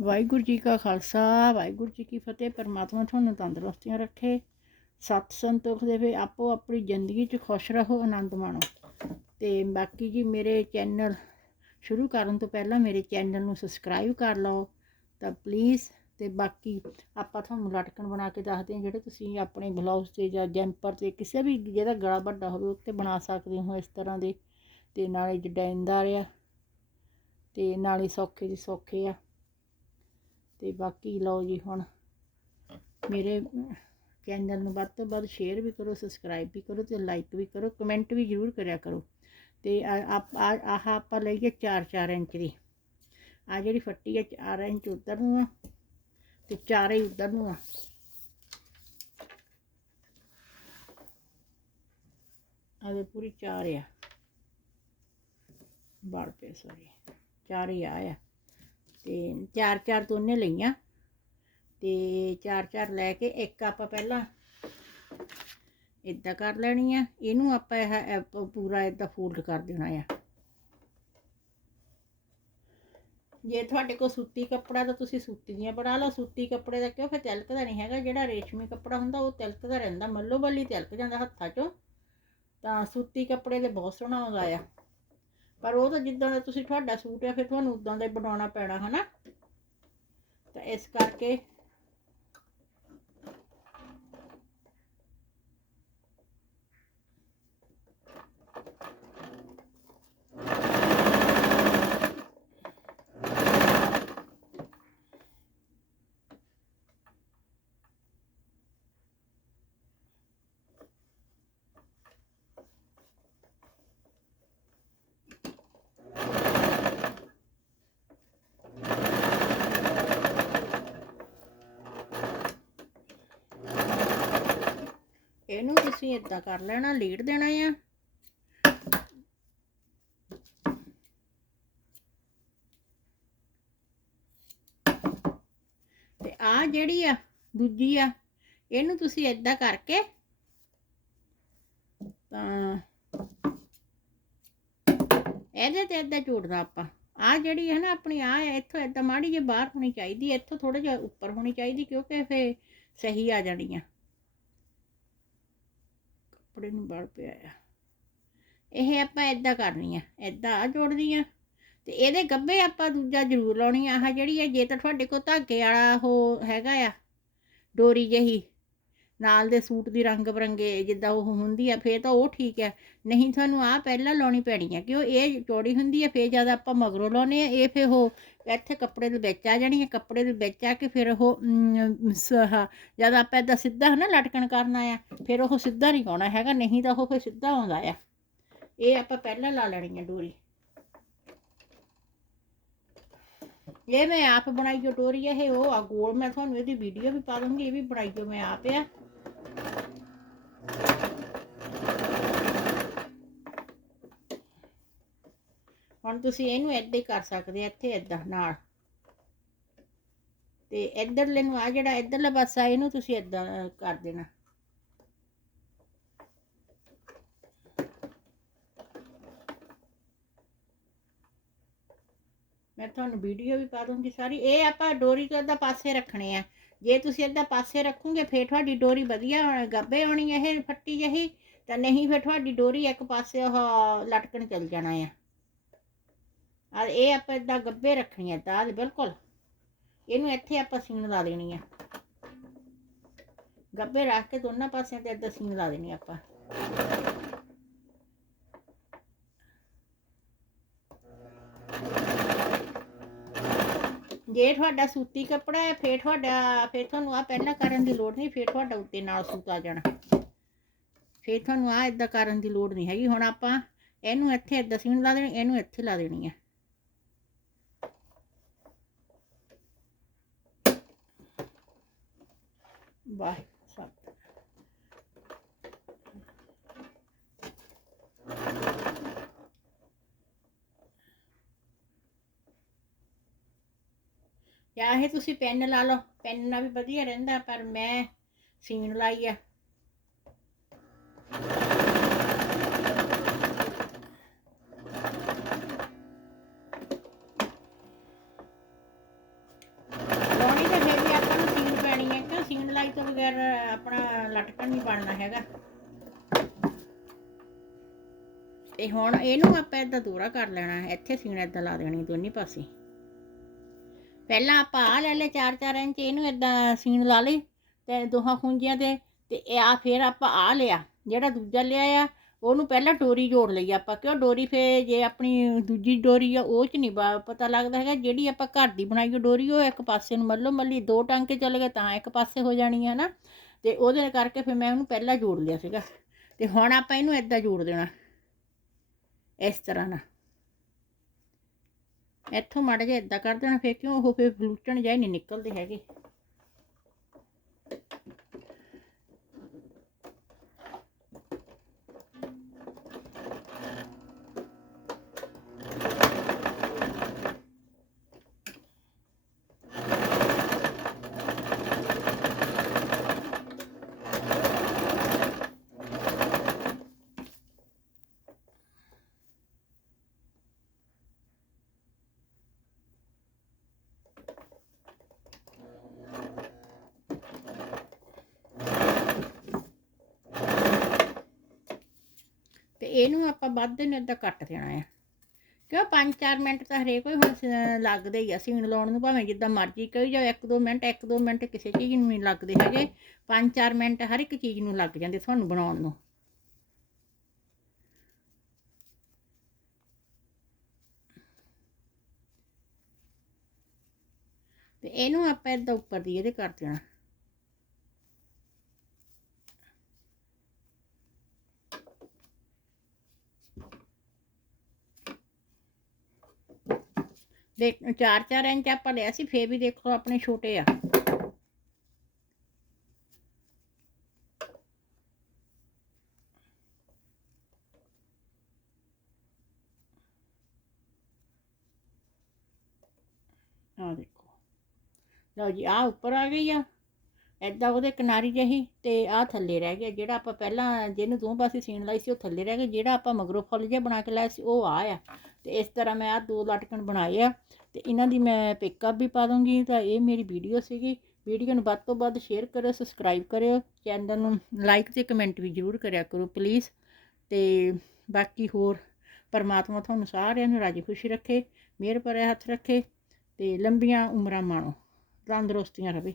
ਵਾਹਿਗੁਰੂ ਜੀ ਕਾ ਖਾਲਸਾ, ਵਾਹਿਗੁਰੂ ਜੀ ਕੀ ਫਤਿਹ। ਪਰਮਾਤਮਾ ਤੁਹਾਨੂੰ ਤੰਦਰੁਸਤੀਆਂ ਰੱਖੇ, ਸਤ ਸੰਤੋਖ ਦੇਵੇ, ਆਪੋ ਆਪਣੀ ਜ਼ਿੰਦਗੀ 'ਚ ਖੁਸ਼ ਰਹੋ, ਆਨੰਦ ਮਾਣੋ। ਤੇ ਬਾਕੀ ਜੀ ਮੇਰੇ ਚੈਨਲ ਸ਼ੁਰੂ ਕਰਨ ਤੋਂ ਪਹਿਲਾਂ ਮੇਰੇ ਚੈਨਲ ਨੂੰ ਸਬਸਕ੍ਰਾਈਬ ਕਰ ਲਓ। ਤਾਂ ਪਲੀਜ਼ ਤੇ ਬਾਕੀ ਆਪਾਂ ਤੁਹਾਨੂੰ ਲਟਕਣ ਬਣਾ ਕੇ ਦੱਸਦੇ ਹਾਂ ਜਿਹੜੇ ਤੁਸੀਂ ਆਪਣੇ ਬਲਾਊਜ਼ ਤੇ ਜਾਂ ਜੈਂਪਰ ਤੇ ਕਿਸੇ ਵੀ ਜਿਹਦਾ ਗਲਾ ਵੱਡਾ ਹੋਵੇ, ਉੱਤੇ ਬਣਾ ਸਕਦੇ ਹੋ ਇਸ ਤਰ੍ਹਾਂ ਦੇ। ਤੇ ਨਾਲੇ ਡਿਜ਼ਾਈਨਦਾਰ ਆ ਤੇ ਨਾਲੇ ਸੌਖੇ ਦੀ ਸੌਖੇ ਆ। ਤੇ ਬਾਕੀ ਲਓ ਜੀ ਹੁਣ ਮੇਰੇ ਚੈਨਲ ਨੂੰ ਵੱਧ ਤੋਂ ਵੱਧ ਸ਼ੇਅਰ ਵੀ ਕਰੋ ਸਬਸਕ੍ਰਾਈਬ ਵੀ ਕਰੋ ਤੇ ਲਾਈਕ ਵੀ ਕਰੋ ਕਮੈਂਟ ਵੀ ਜ਼ਰੂਰ ਕਰਿਆ ਕਰੋ। ਤੇ ਆਪ- ਆਹ ਆਪਾਂ ਲਈਏ 4-4 ਇੰਚ ਦੀ। ਆ ਜਿਹੜੀ ਫੱਟੀ ਹੈ 4 ਇੰਚ ਉੱਧਰ ਨੂੰ ਆ ਤੇ 4 ਹੀ ਉੱਧਰ ਨੂੰ ਆ। ਆਦੇ ਪੂਰੀ 4 ਆ। ਬਾੜ ਪੇ ਸੋਰੀ 4 ਹੀ ਆ ਆ। ਤੇ ਚਾਰ ਚਾਰ ਦੋਨੇ ਲਈਆਂ। ਤੇ ਚਾਰ ਚਾਰ ਲੈ ਕੇ ਇੱਕ ਆਪਾਂ ਪਹਿਲਾਂ ਇਦਾਂ ਕਰ ਲੈਣੀ ਆ। ਇਹਨੂੰ ਆਪਾਂ ਇਹ ਪੂਰਾ ਇਦਾਂ ਫੋਲਡ ਕਰ ਦੇਣਾ ਆ। ਜੇ ਤੁਹਾਡੇ ਕੋਲ ਸੂਤੀ ਕੱਪੜਾ ਤਾਂ ਤੁਸੀਂ ਸੂਤੀ ਦੀਆਂ ਬਣਾ ਲਓ। ਸੂਤੀ ਕੱਪੜੇ ਦਾ ਕਿਉਂ? ਫਿਰ ਤਿਲਕਦਾ ਨਹੀਂ ਹੈਗਾ। ਜਿਹੜਾ ਰੇਸ਼ਮੀ ਕੱਪੜਾ ਹੁੰਦਾ ਉਹ ਤਿਲਕਦਾ ਰਹਿੰਦਾ। ਮੱਲੋ ਬੱਲੀ ਤਿਲਕ ਜਾਂਦਾ ਹੱਥਾਂ 'ਚੋਂ। ਤਾਂ ਸੂਤੀ ਕੱਪੜੇ ਦੇ ਬਹੁਤ ਸੋਹਣਾ ਆਉਂਦਾ ਆ। ਪਰ ਉਹ ਤਾਂ ਜਿੱਦਾਂ ਦਾ ਤੁਸੀਂ ਤੁਹਾਡਾ ਸੂਟ ਹੈ ਫਿਰ ਤੁਹਾਨੂੰ ਉਦਾਂ ਦਾ ਹੀ ਬਣਾਉਣਾ ਪੈਣਾ, ਹਨਾ? ਤਾਂ ਇਸ ਕਰਕੇ ਇਹਨੂੰ ਤੁਸੀਂ ਇਦਾਂ ਕਰ ਲੈਣਾ, ਲੀਡ ਦੇਣਾ ਆ। ਤੇ ਆ ਜਿਹੜੀ ਆ, ਦੂਜੀ ਆ, ਇਹਨੂੰ ਤੁਸੀਂ ਇਦਾਂ ਕਰਕੇ ਤਾਂ ਇਹਦੇ ਤੇ ਇਦਾਂ ਜੋੜਨਾ ਆਪਾਂ। ਆ ਜਿਹੜੀ ਹੈ ਨਾ ਆਪਣੀ ਆ ਇੱਥੋਂ ਇਦਾਂ ਮਾੜੀ ਜੇ ਬਾਹਰ ਹੋਣੀ ਚਾਹੀਦੀ, ਇੱਥੋਂ ਥੋੜਾ ਜਿਹਾ ਉੱਪਰ ਹੋਣੀ ਚਾਹੀਦੀ, ਕਿਉਂਕਿ ਫੇ ਸਹੀ ਆ ਜਾਣੀ ਆ। ਕੱਪੜੇ ਨੂੰ ਵੜ ਪਿਆ ਆ। ਇਹ ਆਪਾਂ ਇਦਾਂ ਕਰਨੀ ਆ ਇਦਾਂ ਆ ਜੋੜਦੀ ਆ ਤੇ ਇਹਦੇ ਗੱਭੇ ਆਪਾਂ ਦੂਜਾ ਜ਼ਰੂਰ ਲਾਉਣੀ ਆ। ਆਹ ਜਿਹੜੀ ਹੈ ਜੇ ਤਾਂ ਤੁਹਾਡੇ ਕੋਲ ਧਾਗੇ ਵਾਲਾ ਉਹ ਹੈਗਾ ਆ, ਡੋਰੀ ਜਹੀ। ਨਾਲ ਦੇ ਸੂਟ ਦੀ ਰੰਗ ਬਰੰਗੇ ਜਿੱਦਾਂ ਉਹ ਹੁੰਦੀ ਆ, ਫੇਰ ਤਾਂ ਉਹ ਠੀਕ ਹੈ ਨਹੀਂ ਤੁਹਾਨੂੰ ਆ ਪਹਿਲਾਂ ਲਾਉਣੀ ਪੈਣੀ ਆ, ਕਿਉਂ ਇਹ ਚੌੜੀ ਹੁੰਦੀ ਹੈ ਫੇਰ ਜਦ ਆਪਾਂ ਮਗਰੋਂ ਲਾਉਨੇ ਆ, ਇਹ ਫੇਰ ਉਹ ਇੱਥੇ ਕੱਪੜੇ ਦੇ ਵਿੱਚ ਆ ਜਾਣੀ ਹੈ ਕੱਪੜੇ ਦੇ ਵਿੱਚ ਆ ਕੇ ਫਿਰ ਉਹ ਜਦ ਆਪਾਂ ਏਦਾਂ ਸਿੱਧਾ ਹੈ ਲਟਕਣ ਕਰਨਾ ਆ, ਫਿਰ ਉਹ ਸਿੱਧਾ ਨਹੀਂ ਪਾਉਣਾ ਹੈਗਾ, ਨਹੀਂ ਤਾਂ ਉਹ ਫਿਰ ਸਿੱਧਾ ਆਉਂਦਾ ਆ। ਇਹ ਆਪਾਂ ਪਹਿਲਾਂ ਲਾ ਲੈਣੀ ਹੈ ਡੋਰੀ। ਇਹ ਮੈਂ ਆਪ ਬਣਾਈ ਜੋ ਡੋਰੀ ਇਹ ਉਹ ਆ, ਗੋਲ ਮੈਂ ਤੁਹਾਨੂੰ ਇਹਦੀ ਵੀਡੀਓ ਵੀ ਪਾ ਦੂੰਗੀ, ਇਹ ਵੀ ਬਣਾਈ ਜੋ ਮੈਂ ਆਪ ਆ। ਹੁਣ ਤੁਸੀਂ ਇਹਨੂੰ ਏਦਾਂ ਹੀ ਕਰ ਸਕਦੇ ਆ, ਇੱਥੇ ਏਦਾਂ ਨਾਲ। ਤੇ ਇੱਧਰਲੇ ਨੂੰ ਆ ਜਿਹੜਾ ਇੱਧਰਲਾ ਪਾਸਾ, ਇਹਨੂੰ ਤੁਸੀਂ ਏਦਾਂ ਕਰ ਦੇਣਾ। ਮੈਂ ਤੁਹਾਨੂੰ ਵੀਡੀਓ ਵੀ ਪਾ ਦੂੰਗੀ ਸਾਰੀ। ਇਹ ਆਪਾਂ ਡੋਰੀ ਤੋਂ ਏਦਾਂ ਪਾਸੇ ਰੱਖਣੇ ਆ। ਜੇ ਤੁਸੀਂ ਏਦਾਂ ਪਾਸੇ ਰੱਖੋਗੇ, ਫੇਰ ਤੁਹਾਡੀ ਡੋਰੀ ਵਧੀਆ ਹੋਣੀ- ਗੱਬੇ ਹੋਣੀ, ਇਹ ਫੱਟੀ ਜਹੀ, ਤਾਂ ਨਹੀਂ, ਫੇਰ ਤੁਹਾਡੀ ਡੋਰੀ ਇੱਕ ਪਾਸੇ ਉਹ ਲਟਕਣ ਚੱਲ ਜਾਣਾ ਆ। ਆ ਇਹ ਆਪਾਂ ਏਦਾਂ ਗੱਬੇ ਰੱਖਣੀ ਹੈ ਤਾਂ ਬਿਲਕੁਲ। ਇਹਨੂੰ ਇੱਥੇ ਆਪਾਂ ਸੀਨ ਲਾ ਦੇਣੀ ਹੈ ਗੱਬੇ ਰੱਖ ਕੇ ਦੋਨਾਂ ਪਾਸਿਆਂ ਤੇ ਏਦਾਂ ਸੀਨ ਲਾ ਦੇਣੀ ਆਪਾਂ। ਜੇ ਤੁਹਾਡਾ ਸੂਤੀ ਕੱਪੜਾ ਹੈ, ਫੇਰ ਤੁਹਾਡਾ, ਫੇਰ ਤੁਹਾਨੂੰ ਆ ਪਹਿਲਾਂ ਕਰਨ ਦੀ ਲੋੜ ਨਹੀਂ, ਫੇਰ ਤੁਹਾਡਾ ਉੱਤੇ ਨਾਲ ਸੂਤ ਆ ਜਾਣਾ। ਫੇਰ ਤੁਹਾਨੂੰ ਆ ਇਦਾਂ ਕਰਨ ਦੀ ਲੋੜ ਨਹੀਂ ਹੈਗੀ। ਹੁਣ ਆਪਾਂ ਇਹਨੂੰ ਇੱਥੇ ਏਦਾਂ ਸੀਨ ਲਾ ਦੇਣੀ, ਇਹਨੂੰ ਇੱਥੇ ਲਾ ਦੇਣੀ ਹੈ ਵਾਹ ਸਭ ਜਾਂ ਇਹ ਤੁਸੀਂ ਪੈਨ ਲਾ ਲਓ। ਪੈਨ ਨਾਲ ਵੀ ਵਧੀਆ ਰਹਿੰਦਾ, ਪਰ ਮੈਂ ਸੀਨ ਲਾਈ ਆ ਲਟਕਣ ਨਹੀਂ ਬਣਨਾ ਹੈਗਾ ਤੇ ਹੁਣ ਇਹਨੂੰ ਆਪਾਂ ਏਦਾਂ ਦੂਰਾ ਕਰ ਲੈਣਾ ਹੈ। ਇੱਥੇ ਸੀਨ ਏਦਾਂ ਲਾ ਦੇਣੀ ਦੋਨੇ ਪਾਸੇ। ਪਹਿਲਾਂ ਆਪਾਂ ਆ ਲੈ ਲੈ 4-4 ਇੰਚ, ਇਹਨੂੰ ਏਦਾਂ ਸੀਨ ਲਾ ਲਈ ਤੇ ਦੋਹਾਂ ਖੁੰਝੀਆਂ ਤੇ ਤੇ ਇਹ ਆ ਫਿਰ ਆਪਾਂ ਆ ਲਿਆ, ਜਿਹੜਾ ਦੂਜਾ ਲਿਆ ਆ, ਉਹਨੂੰ ਪਹਿਲਾਂ ਡੋਰੀ ਜੋੜ ਲਈ ਆਪਾਂ, ਕਿਉਂ ਡੋਰੀ ਫੇ ਜੇ ਆਪਣੀ ਦੂਜੀ ਡੋਰੀ ਆ, ਉਹ ਚ ਨਹੀਂ ਬ- ਪਤਾ ਲੱਗਦਾ ਹੈਗਾ, ਜਿਹੜੀ ਆਪਾਂ ਘਰ ਦੀ ਬਣਾਈ ਹੋਈ ਡੋਰੀ, ਉਹ ਇੱਕ ਪਾਸੇ ਨੂੰ ਮੱਲੋ ਮੱਲੀ ਦੋ ਟਾਂਕੇ ਚੱਲ ਗਏ, ਤਾਂ ਇੱਕ ਪਾਸੇ ਹੋ ਜਾਣੀ ਹੈ ਨਾ। ਤੇ ਉਹਦੇ ਕਰਕੇ ਫਿਰ ਮੈਂ ਉਹਨੂੰ ਪਹਿਲਾਂ ਜੋੜ ਲਿਆ ਸੀਗਾ। ਤੇ ਹੁਣ ਆਪਾਂ ਇਹਨੂੰ ਏਦਾਂ ਜੋੜ ਦੇਣਾ। ਇਸ ਤਰ੍ਹਾਂ ਨਾਲ। ਇੱਥੋਂ ਮੜ ਜਾ ਏਦਾਂ ਕਰ ਦੇਣਾ, ਫਿਰ ਕਿਉਂ? ਉਹ ਫਿਰ ਫਲੂਚਣ ਜਾਈ ਨਹੀਂ ਨਿਕਲਦੇ ਹੈਗੇ। ਇਹਨੂੰ ਆਪਾਂ ਵੱਧ ਨੂੰ ਏਦਾਂ ਕੱਟ ਦੇਣਾ ਆ। ਕਿਉਂ 5-4 ਮਿੰਟ ਤਾਂ ਹਰੇਕ ਕੋਈ ਹੁਣ ਲੱਗਦੇ ਹੀ ਆ ਸੀਣ ਲਾਉਣ ਨੂੰ, ਭਾਵੇਂ ਜਿੱਦਾਂ ਮਰਜ਼ੀ ਕਹੀ ਜਾਓ 1-2 ਮਿੰਟ 1-2 ਮਿੰਟ ਕਿਸੇ ਚੀਜ਼ ਨੂੰ ਨਹੀਂ ਲੱਗਦੇ ਹੈਗੇ। 5-4 ਮਿੰਟ ਹਰ ਇੱਕ ਚੀਜ਼ ਨੂੰ ਲੱਗ ਜਾਂਦੇ ਤੁਹਾਨੂੰ ਬਣਾਉਣ ਨੂੰ। ਤੇ ਇਹਨੂੰ ਆਪਾਂ ਏਦਾਂ ਉੱਪਰ ਦੀ ਇਹਦੇ ਕਰ ਦੇਣਾ। ਦੇਖ 4-4 ਇੰਚ ਆਪਾਂ ਲਿਆ ਸੀ ਫੇਰ ਵੀ ਦੇਖੋ ਆਪਣੇ ਛੋਟੇ ਆ ਆ ਦੇਖੋ ਲਓ ਜੀ ਆ ਉੱਪਰ ਆ ਗਈ ਆ ਐਦਾਂ ਉਹਦੇ ਕਿਨਾਰੀ ਜਹੀ ਤੇ ਆ ਥੱਲੇ ਰਹਿ ਗਿਆ, ਜਿਹੜਾ ਆਪਾਂ ਪਹਿਲਾਂ ਜਿਹਨੂੰ ਦੋ ਪਾਸੇ ਸੀਨ ਲਾਈ ਸੀ ਉਹ ਥੱਲੇ ਰਹਿ ਗਿਆ, ਜਿਹੜਾ ਆਪਾਂ ਮਗਰੋਂ ਫੁੱਲ ਜਿਹਾ ਬਣਾ ਕੇ ਲਾਇਆ ਸੀ ਉਹ ਆ ਆ। ਤੇ ਇਸ ਤਰ੍ਹਾਂ ਮੈਂ ਆ ਦੋ ਲਟਕਣ ਬਣਾਏ ਆ ਤੇ ਇਹਨਾਂ ਦੀ ਮੈਂ ਪਿਕਅਪ ਵੀ ਪਾ ਦੂੰਗੀ, ਤਾਂ ਇਹ ਮੇਰੀ ਵੀਡੀਓ ਸੀਗੀ। ਵੀਡੀਓ ਨੂੰ ਵੱਧ ਤੋਂ ਵੱਧ ਸ਼ੇਅਰ ਕਰਿਓ ਸਬਸਕ੍ਰਾਈਬ ਕਰਿਓ ਚੈਨਲ ਨੂੰ ਲਾਈਕ ਤੇ ਕਮੈਂਟ ਵੀ ਜ਼ਰੂਰ ਕਰਿਆ ਕਰੋ ਪਲੀਜ਼ ਤੇ ਬਾਕੀ ਹੋਰ ਪਰਮਾਤਮਾ ਤੁਹਾਨੂੰ ਸਾਰਿਆਂ ਨੂੰ ਰਾਜੀ ਖੁਸ਼ੀ ਰੱਖੇ, ਮਿਹਰ ਭਰੇ ਹੱਥ ਰੱਖੇ ਤੇ ਲੰਬੀਆਂ ਉਮਰਾਂ ਮਾਣੋ, ਤੰਦਰੁਸਤੀਆਂ ਰਵੇ।